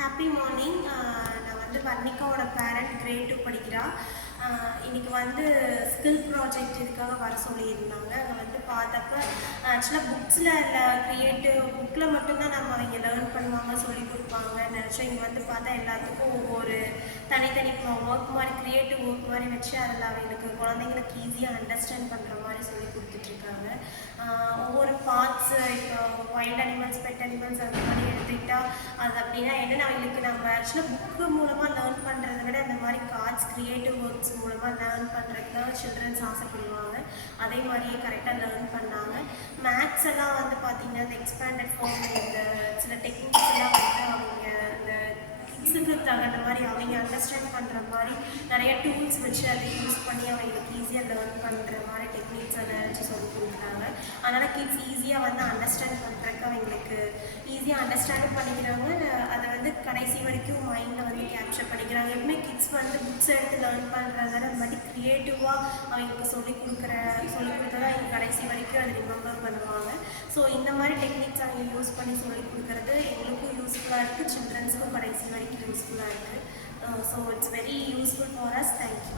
Happy morning. நான் வந்து வர்ணிகாவோட parent great 2 படிக்கிறா. இன்னைக்கு வந்து ஸ்கில் ப்ராஜெக்ட் இதுக்காக வர சொல்லியிருந்தாங்க. அங்கே வந்து பார்த்தப்ப ஆக்சுவலாக புக்ஸில் இல்லை க்ரியேட்டிவ் புக்கில் மட்டும்தான் நம்ம அவங்க லேர்ன் பண்ணுவாங்க, சொல்லி கொடுப்பாங்கன்னு நினச்சோம். இங்கே வந்து பார்த்தா எல்லாத்துக்கும் ஒவ்வொரு தனித்தனி ஒர்க் மாதிரி க்ரியேட்டிவ் ஒர்க் மாதிரி வச்சு அதில் அவங்களுக்கு குழந்தைங்களுக்கு ஈஸியாக அண்டர்ஸ்டாண்ட் பண்ணுற மாதிரி சொல்லி கொடுத்துட்ருக்காங்க. ஒவ்வொரு பார்ட்ஸு இப்போ வைல்ட் அனிமல்ஸ், பெட் அனிமல்ஸ் அந்த மாதிரி எடுத்துக்கிட்டால் அது அப்படின்னா என்னென்ன அவங்களுக்கு நம்ம ஆக்சுவலாக புக்கு மூலமாக லேர்ன் பண்ணுறத விட இந்த மாதிரி கார்ட்ஸ் க்ரியேட்டிவ் ஒர்க்ஸ் மூலமாக லேர்ன் பண்ணுறதுக்கு தான் சில்ட்ரன்ஸ் ஆசைப்படுவாங்க. அதே மாதிரியே கரெக்டாக லேர்ன் பண்ணாங்க. மேக்ஸ் எல்லாம் வந்து பார்த்திங்கன்னா இந்த எக்ஸ்பேண்டட் ஃபார்ம், இந்த சில டெக்னிக்ஸ் எல்லாம் வந்து அவங்க இந்த கிட்ஸுக்கு தகுந்த மாதிரி அவங்க அண்டர்ஸ்டாண்ட் பண்ணுற மாதிரி நிறைய டூல்ஸ் வச்சு அதை யூஸ் பண்ணி அவங்களுக்கு ஈஸியாக லேர்ன் பண்ணுற மாதிரி டெக்னிக்ஸ் எல்லாம் வச்சு சொல்லி கொடுக்குறாங்க. அதனால் கிட்ஸ் ஈஸியாக வந்து அண்டர்ஸ்டாண்ட் பண்ணுறதுக்கு அவங்களுக்கு ஈஸியாக அண்டர்ஸ்டாண்டும் பண்ணிக்கிறாங்க. அதை வந்து கடைசி வரைக்கும் மைண்டில் வந்து கேப்சர் பண்ணிக்கிறாங்க. எப்பவுமே கிட்ஸ் வந்து புக்ஸ் எடுத்து லேர்ன் பண்ணுறதால இந்த மாதிரி க்ரியேட்டிவாக அவங்களுக்கு சொல்லிக் கொடுத்ததா அவங்க கடைசி வரைக்கும் அதை ரிமெம்பர் பண்ணுவாங்க. ஸோ இந்த மாதிரி டெக்னிக்ஸ் அவங்க யூஸ் பண்ணி சொல்லிக் கொடுக்குறது எங்களுக்கும் யூஸ்ஃபுல்லாக இருக்குது, சில்ட்ரன்ஸுக்கும் கடைசி வரைக்கும் யூஸ்ஃபுல்லாக இருக்குது. So it's very useful for us. Thank you.